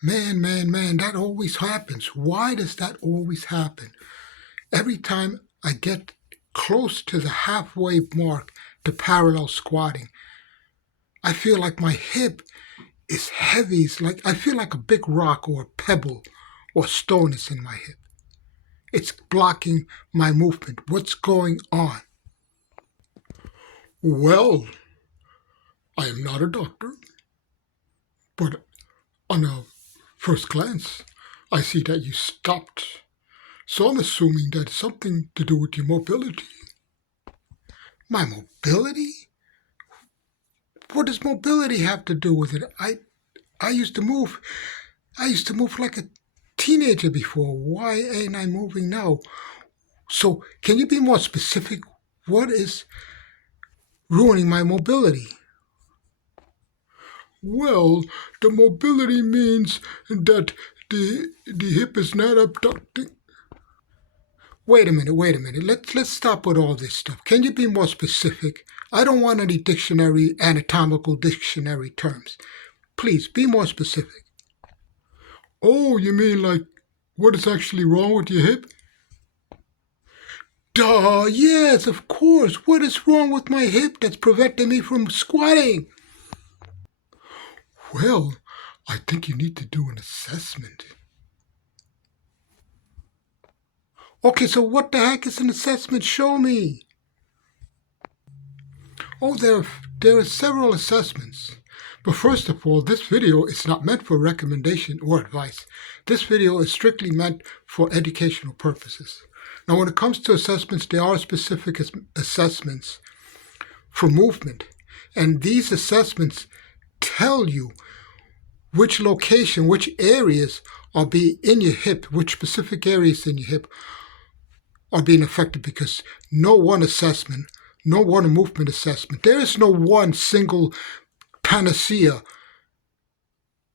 Man, that always happens. Why does that always happen? Every time I get close to the halfway mark to parallel squatting, I feel like my hip is heavy. It's like I feel like a big rock or a pebble or stone is in my hip. It's blocking my movement. What's going on? Well, I am not a doctor, but on a first glance, I see that you stopped. So I'm assuming that it's something to do with your mobility. My mobility? What does mobility have to do with it? I used to move. I used to move like a teenager before. Why ain't I moving now? So can you be more specific? What is ruining my mobility? Well, the mobility means that the hip is not abducting. Wait a minute. Let's stop with all this stuff. Can you be more specific? I don't want any anatomical dictionary terms. Please be more specific. Oh, you mean like what is actually wrong with your hip? Duh, yes, of course. What is wrong with my hip that's preventing me from squatting? Well, I think you need to do an assessment. Okay, so what the heck is an assessment? Show me. Oh, there are several assessments. But first of all, this video is not meant for recommendation or advice. This video is strictly meant for educational purposes. Now, when it comes to assessments, there are specific assessments for movement. And these assessments tell you which location, which areas are being in your hip, which specific areas in your hip are being affected, because no one movement assessment, there is no one single panacea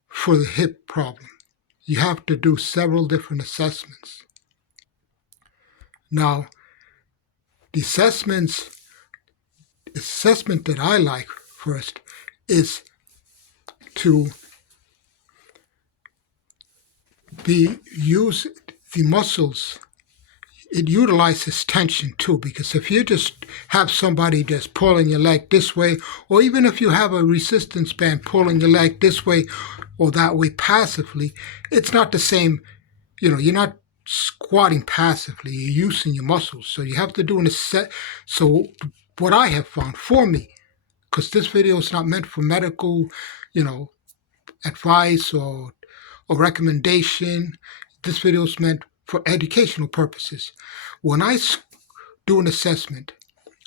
for the hip problem. You have to do several different assessments. Now, the assessment that I like first is to use the muscles. It utilizes tension too, because if you just have somebody just pulling your leg this way, or even if you have a resistance band pulling your leg this way or that way passively, it's not the same. You're not squatting passively, you're using your muscles. So you have to do So what I have found for me, because this video is not meant for medical, advice or recommendation. This video is meant for educational purposes. When I do an assessment,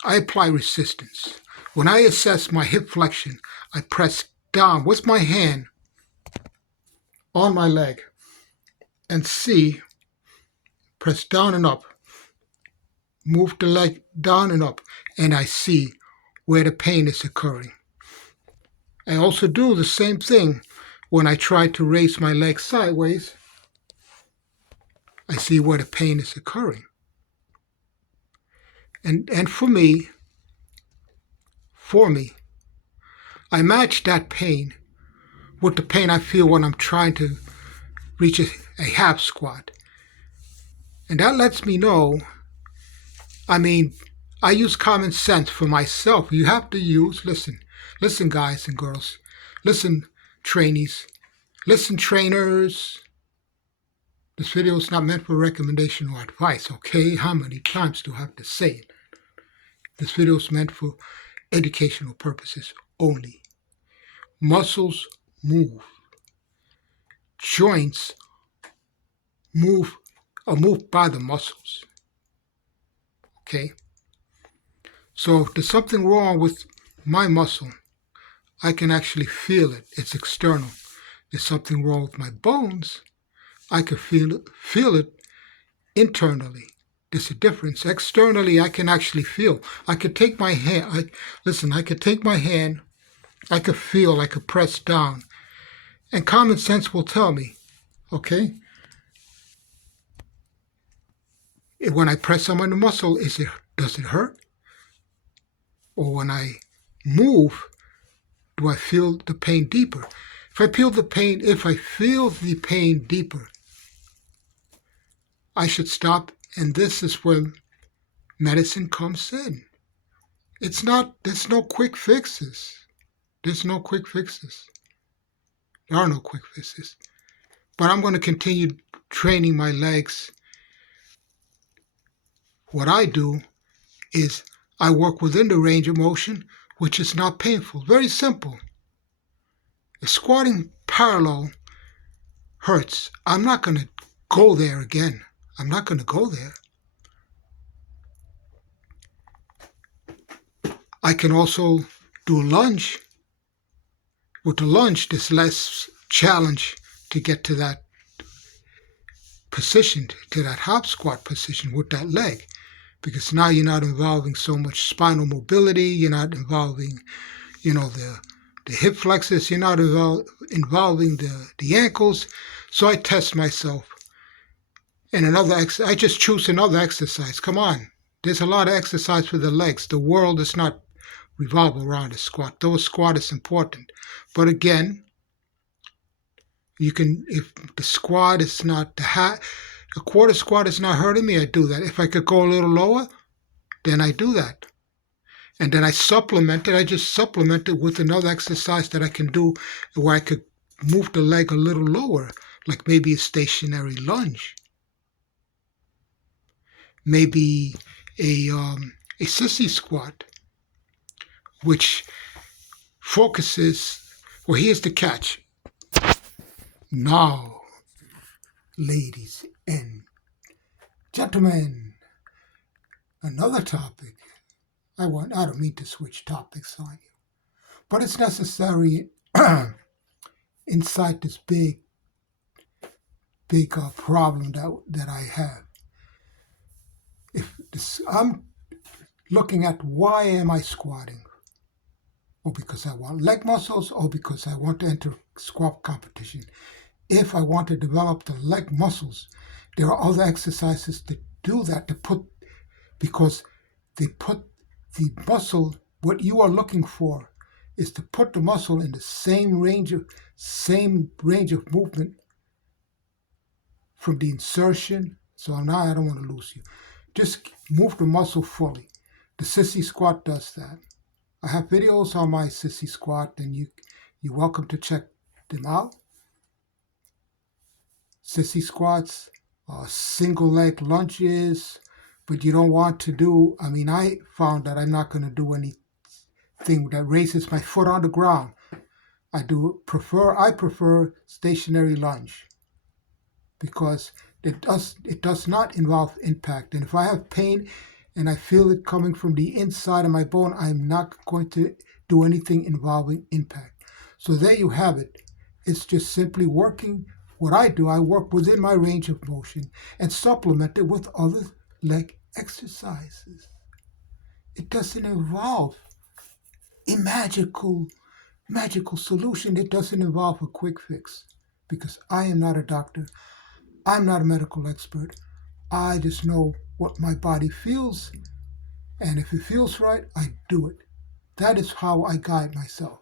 I apply resistance. When I assess my hip flexion, I press down with my hand on my leg and press down and up, move the leg down and up, and I see where the pain is occurring. I also do the same thing when I try to raise my leg sideways. I see where the pain is occurring. And for me, I match that pain with the pain I feel when I'm trying to reach a half squat. And that lets me know, I use common sense for myself. You have to listen guys and girls, listen trainees, listen trainers. This video is not meant for recommendation or advice, okay? How many times do I have to say it? This video is meant for educational purposes only. Muscles move. Joints are moved by the muscles, okay? So if there's something wrong with my muscle, I can actually feel it. It's external. There's something wrong with my bones, I can feel it internally. There's a difference. Externally, I can actually feel. I could take my hand. I could take my hand. I could feel. I could press down. And common sense will tell me, okay, when I press on the muscle, does it hurt? Or when I move, do I feel the pain deeper? If I feel the pain deeper, I should stop, and this is where medicine comes in. There's no quick fixes. There's no quick fixes. There are no quick fixes. But I'm going to continue training my legs. What I do is I work within the range of motion, which is not painful. Very simple. If squatting parallel hurts, I'm not going to go there again. I'm not going to go there. I can also do a lunge. With the lunge, there's less challenge to get to that position, to that hop squat position with that leg, because now you're not involving so much spinal mobility. You're not involving, the hip flexors. You're not involving the ankles. So I test myself. And I just choose another exercise. Come on. There's a lot of exercise for the legs. The world does not revolve around a squat. Though a squat is important. But again, if the squat is not, a quarter squat is not hurting me, I do that. If I could go a little lower, then I do that. And then I just supplement it with another exercise that I can do where I could move the leg a little lower, like maybe a stationary lunge. Maybe a sissy squat, which focuses, well, here's the catch. Now, ladies and gentlemen, another topic. I don't mean to switch topics on you, but it's necessary inside this big problem that I have. I'm looking at why am I squatting? Or because I want leg muscles, or because I want to enter squat competition. If I want to develop the leg muscles, there are other exercises to do that, because they put the muscle, what you are looking for is to put the muscle in the same range of movement from the insertion. So now I don't want to lose you. Just move the muscle fully. The sissy squat does that. I have videos on my sissy squat, and you're welcome to check them out. Sissy squats, single leg lunges, but you don't want to do, I found that I'm not going to do anything that raises my foot on the ground. I prefer stationary lunge, because it does not involve impact. And if I have pain and I feel it coming from the inside of my bone, I'm not going to do anything involving impact. So there you have it. It's just simply working. What I do, I work within my range of motion and supplement it with other leg exercises. It doesn't involve a magical solution. It doesn't involve a quick fix, because I am not a doctor. I'm not a medical expert. I just know what my body feels, and if it feels right, I do it. That is how I guide myself.